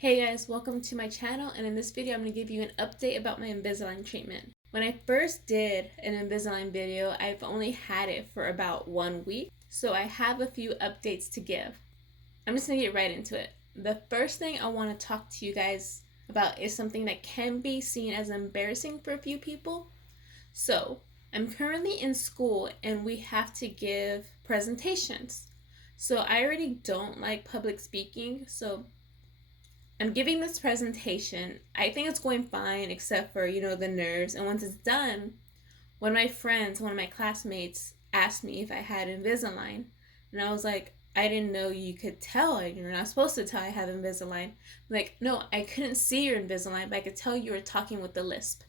Hey guys, welcome to my channel, and in this video I'm going to give you an update about my Invisalign treatment. When I first did an Invisalign video, I've only had it for about 1 week, so I have a few updates to give. I'm just going to get right into it. The first thing I want to talk to you guys about is something that can be seen as embarrassing for a few people. So, I'm currently in school and we have to give presentations. So I already don't like public speaking, so I'm giving this presentation. I think it's going fine except for, the nerves. And once it's done, one of my classmates asked me if I had Invisalign. And I was like, I didn't know you could tell. You're not supposed to tell I have Invisalign. I'm like, no, I couldn't see your Invisalign, but I could tell you were talking with the lisp.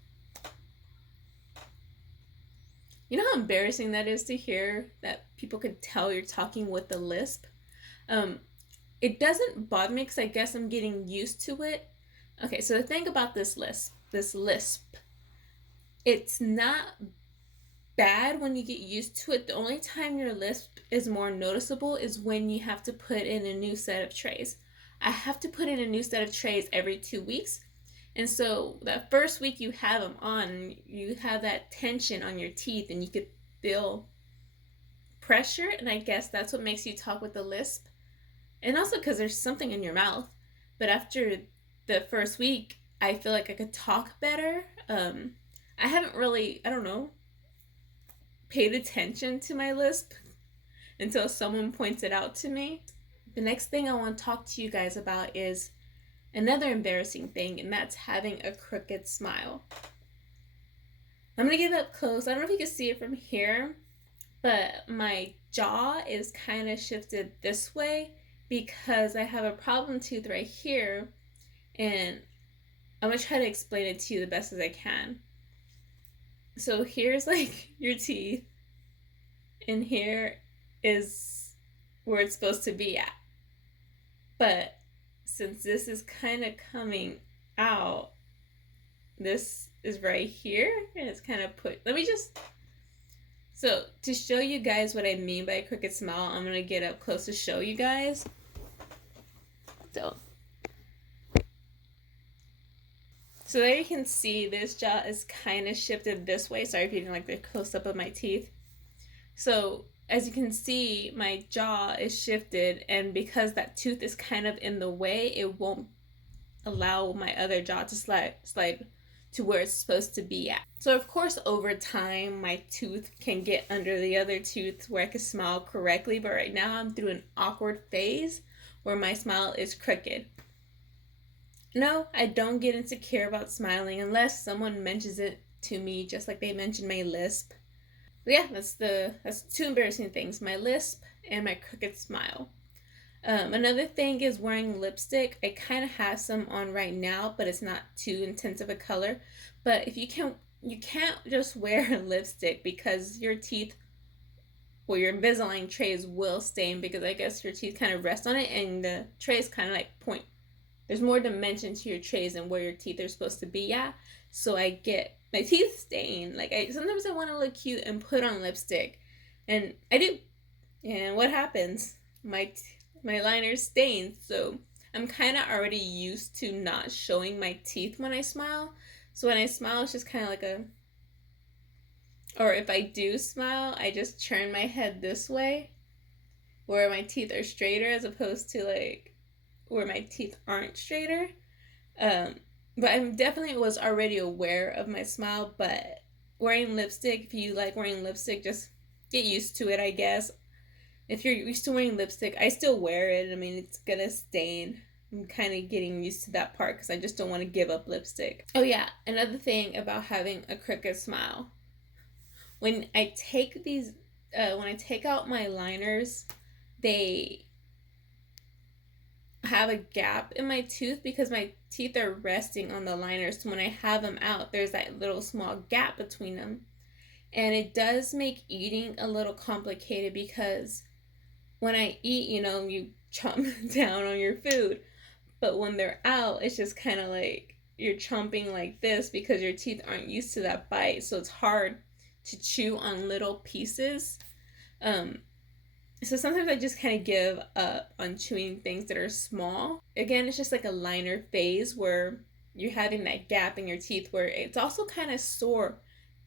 You know how embarrassing that is to hear that people could tell you're talking with the lisp? It doesn't bother me because I guess I'm getting used to it. Okay, so the thing about this lisp, it's not bad when you get used to it. The only time your lisp is more noticeable is when you have to put in a new set of trays. I have to put in a new set of trays every 2 weeks. And so that first week you have them on, you have that tension on your teeth and you could feel pressure. And I guess that's what makes you talk with the lisp. And also because there's something in your mouth. But after the first week, I feel like I could talk better. I haven't really, paid attention to my lisp until someone points it out to me. The next thing I want to talk to you guys about is another embarrassing thing, and that's having a crooked smile. I'm going to get up close. I don't know if you can see it from here, but my jaw is kind of shifted this way because I have a problem tooth right here, and I'm going to try to explain it to you the best as I can. So here's like your teeth, and here is where it's supposed to be at. But since this is kind of coming out, this is right here, and it's kind of so to show you guys what I mean by a crooked smile, I'm going to get up close to show you guys. So there you can see this jaw is kind of shifted this way. Sorry if you didn't like the close-up of my teeth. So as you can see, my jaw is shifted, and because that tooth is kind of in the way, it won't allow my other jaw to slide to where it's supposed to be at. So of course, over time, my tooth can get under the other tooth where I can smile correctly, but right now I'm through an awkward phase where my smile is crooked. No, I don't get insecure about smiling unless someone mentions it to me, just like they mentioned my lisp. But yeah, that's two embarrassing things: my lisp and my crooked smile. Another thing is wearing lipstick. I kind of have some on right now, but it's not too intense of a color. But if you can't just wear lipstick because your teeth, well, your Invisalign trays will stain, because I guess your teeth kind of rest on it, and the trays kind of like point. There's more dimension to your trays and where your teeth are supposed to be at. So I get my teeth stained. Sometimes I want to look cute and put on lipstick, and I do. And what happens? My liner stains. So I'm kind of already used to not showing my teeth when I smile. So when I smile, it's just kind of like or if I do smile, I just turn my head this way, where my teeth are straighter, as opposed to where my teeth aren't straighter. But I definitely was already aware of my smile. But wearing lipstick, if you like wearing lipstick, just get used to it, I guess. If you're used to wearing lipstick, I still wear it. I mean, it's gonna stain. I'm kind of getting used to that part because I just don't want to give up lipstick. Oh yeah, another thing about having a crooked smile. When I take out my liners, they have a gap in my tooth because my teeth are resting on the liners. So when I have them out, there's that little small gap between them. And it does make eating a little complicated because when I eat, you chomp down on your food. But when they're out, it's just kind of like you're chomping like this because your teeth aren't used to that bite. So it's hard to chew on little pieces. So sometimes I just kind of give up on chewing things that are small. Again, it's just like a liner phase where you're having that gap in your teeth where it's also kind of sore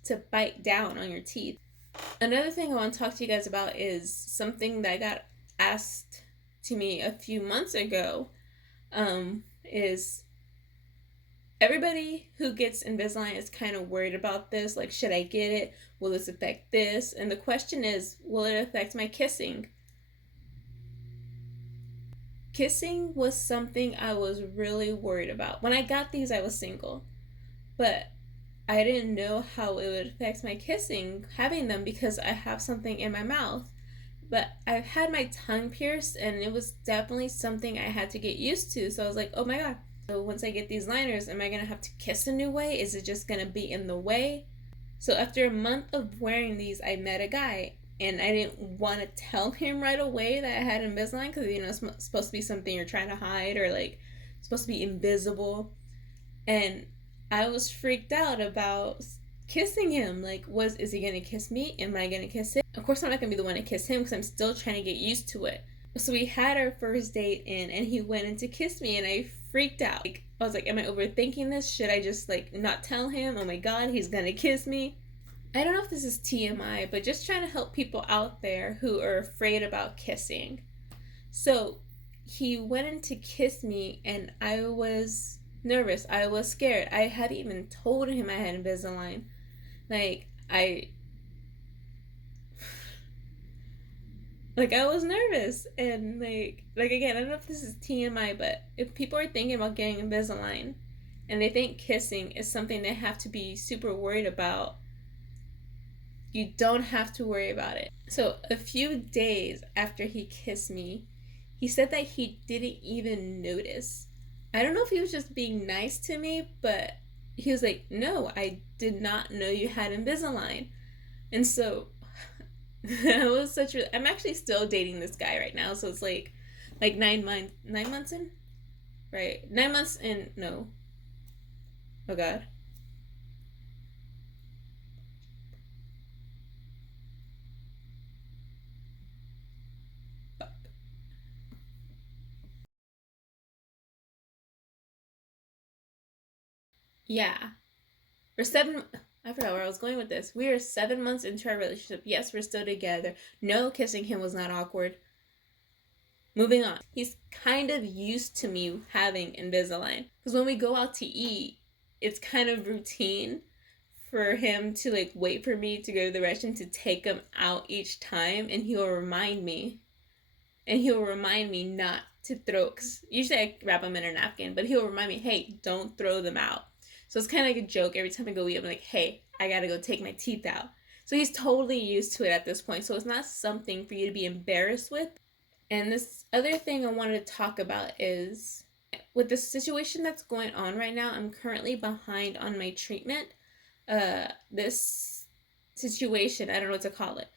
to bite down on your teeth. Another thing I want to talk to you guys about is something that got asked to me a few months ago. Is everybody who gets Invisalign is kind of worried about this. Like, should I get it? Will this affect this? And the question is, will it affect my kissing? Kissing was something I was really worried about. When I got these, I was single, but I didn't know how it would affect my kissing having them because I have something in my mouth. But I've had my tongue pierced, and it was definitely something I had to get used to. So I was like, oh my god. So once I get these liners, am I going to have to kiss a new way? Is it just going to be in the way? So after a month of wearing these, I met a guy, and I didn't want to tell him right away that I had Invisalign because, you know, it's supposed to be something you're trying to hide, or like it's supposed to be invisible. And I was freaked out about kissing him. Like, is he gonna kiss me? Am I gonna kiss him? Of course, I'm not gonna be the one to kiss him because I'm still trying to get used to it. So we had our first date in, and he went in to kiss me, and I freaked out. Like, I was like, am I overthinking this? Should I just like not tell him? Oh my god, he's gonna kiss me. I don't know if this is TMI, but just trying to help people out there who are afraid about kissing. So he went in to kiss me, and I was nervous. I was scared. I hadn't even told him I had Invisalign. Like, I was nervous, and like again, I don't know if this is TMI, but if people are thinking about getting Invisalign and they think kissing is something they have to be super worried about, you don't have to worry about it. So a few days after he kissed me, he said that he didn't even notice. I don't know if he was just being nice to me, but he was like, no, I did not know you had Invisalign. And so that was such a. I'm actually still dating this guy right now, so it's like 9 months. 9 months in? Right. 9 months in. No. Oh, God. Yeah. We're seven. I forgot where I was going with this. We are 7 months into our relationship. Yes, we're still together. No, kissing him was not awkward. Moving on. He's kind of used to me having Invisalign. Because when we go out to eat, it's kind of routine for him to like wait for me to go to the restroom to take him out each time, and he'll remind me. And he'll remind me not to throw, because usually I wrap them in a napkin, but he'll remind me, hey, don't throw them out. So it's kind of like a joke every time I go eat. I'm like, hey, I gotta go take my teeth out. So he's totally used to it at this point. So it's not something for you to be embarrassed with. And this other thing I wanted to talk about is with the situation that's going on right now, I'm currently behind on my treatment. This situation, I don't know what to call it,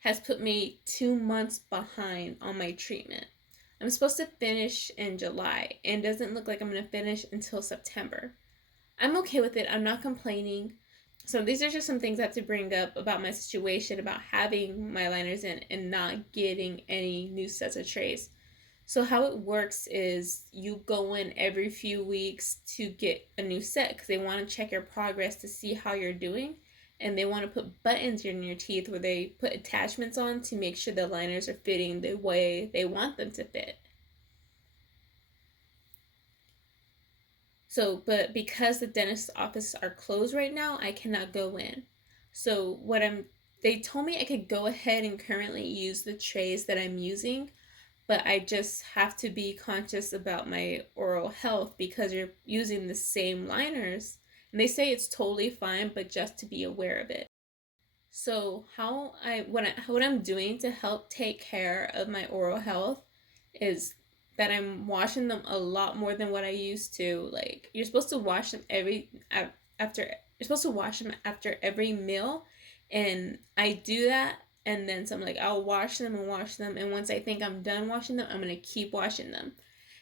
has put me 2 months behind on my treatment. I'm supposed to finish in July, and it doesn't look like I'm going to finish until September. I'm okay with it. I'm not complaining. So these are just some things I have to bring up about my situation, about having my liners in and not getting any new sets of trays. So how it works is you go in every few weeks to get a new set because they want to check your progress to see how you're doing. And they want to put buttons in your teeth where they put attachments on to make sure the liners are fitting the way they want them to fit. So, but because the dentist's offices are closed right now, I cannot go in. So they told me I could go ahead and currently use the trays that I'm using, but I just have to be conscious about my oral health because you're using the same liners. And they say it's totally fine, but just to be aware of it. So what I'm doing to help take care of my oral health is that I'm washing them a lot more than what I used to. Like, you're supposed to wash them after you're supposed to wash them after every meal, and I do that, and then some, like, I'll wash them and wash them, and once I think I'm done washing them, I'm gonna keep washing them.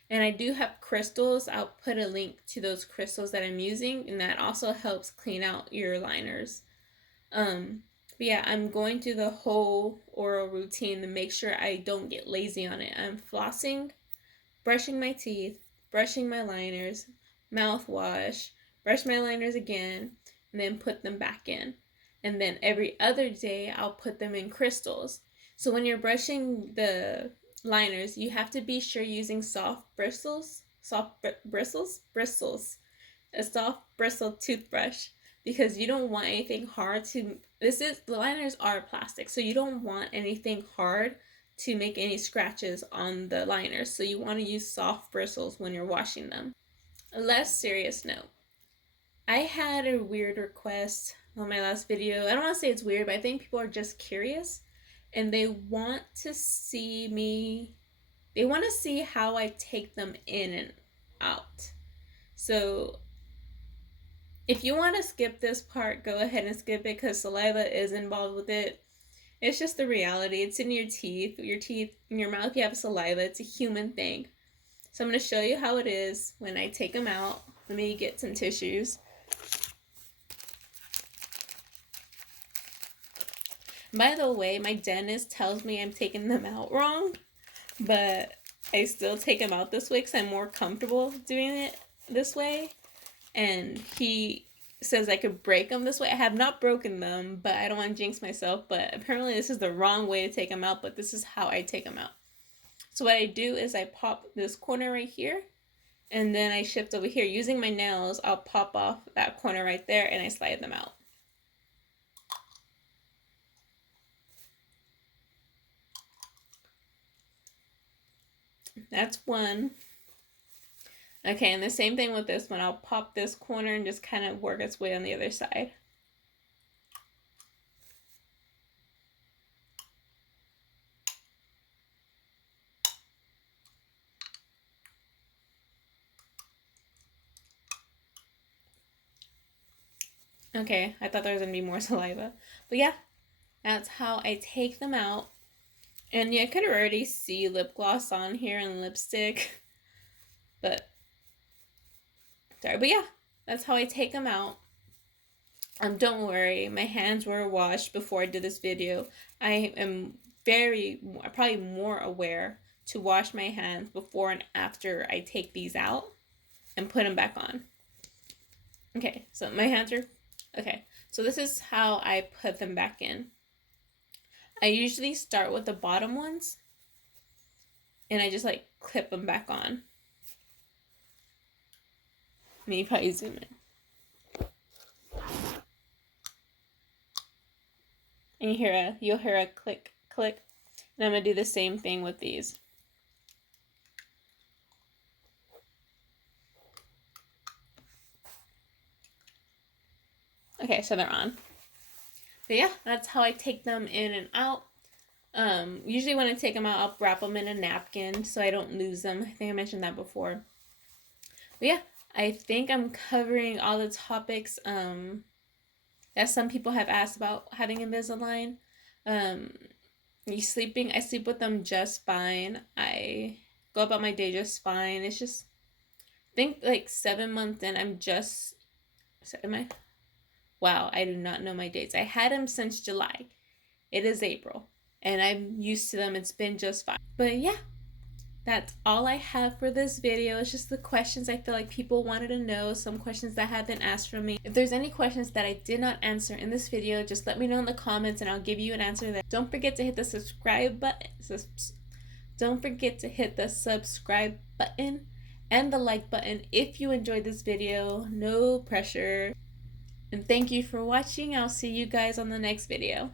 And I do have crystals. I'll put a link to those crystals that I'm using, and that also helps clean out your liners. But yeah, I'm going through the whole oral routine to make sure I don't get lazy on it. I'm flossing, brushing my teeth, brushing my liners, mouthwash, brush my liners again, and then put them back in. And then every other day, I'll put them in crystals. So when you're brushing the liners, you have to be sure using a soft bristle toothbrush, because you don't want anything hard to, the liners are plastic, so you don't want anything hard to make any scratches on the liners. So you want to use soft bristles when you're washing them. A less serious note. I had a weird request on my last video. I don't want to say it's weird, but I think people are just curious and they want to see how I take them in and out. So if you want to skip this part, go ahead and skip it, because saliva is involved with it. It's just the reality. It's in your teeth, in your mouth, you have saliva. It's a human thing. So I'm going to show you how it is when I take them out. Let me get some tissues. By the way, my dentist tells me I'm taking them out wrong, but I still take them out this way because I'm more comfortable doing it this way. And he says I could break them this way. I have not broken them, but I don't want to jinx myself. But apparently this is the wrong way to take them out, but this is how I take them out. So what I do is I pop this corner right here, and then I shift over here. Using my nails, I'll pop off that corner right there, and I slide them out. That's one. Okay, and the same thing with this one. I'll pop this corner and just kind of work its way on the other side. Okay, I thought there was going to be more saliva. But yeah, that's how I take them out. And yeah, I could already see lip gloss on here and lipstick. But yeah, that's how I take them out. Don't worry, my hands were washed before I did this video. I am probably more aware to wash my hands before and after I take these out and put them back on. Okay, so my hands are, okay, so this is how I put them back in. I usually start with the bottom ones and I just like clip them back on. Let me probably zoom in. And you'll hear a click, click. And I'm going to do the same thing with these. Okay, so they're on. But yeah, that's how I take them in and out. Usually when I take them out, I'll wrap them in a napkin so I don't lose them. I think I mentioned that before. But yeah, I think I'm covering all the topics that some people have asked about having Invisalign. I sleep with them just fine. I go about my day just fine. It's just, I think like 7 months in, Wow, I do not know my dates. I had them since July. It is April. And I'm used to them. It's been just fine. But yeah, that's all I have for this video. It's just the questions I feel like people wanted to know. Some questions that have been asked from me. If there's any questions that I did not answer in this video, just let me know in the comments and I'll give you an answer there. Don't forget to hit the subscribe button. Don't forget to hit the subscribe button and the like button if you enjoyed this video. No pressure. And thank you for watching. I'll see you guys on the next video.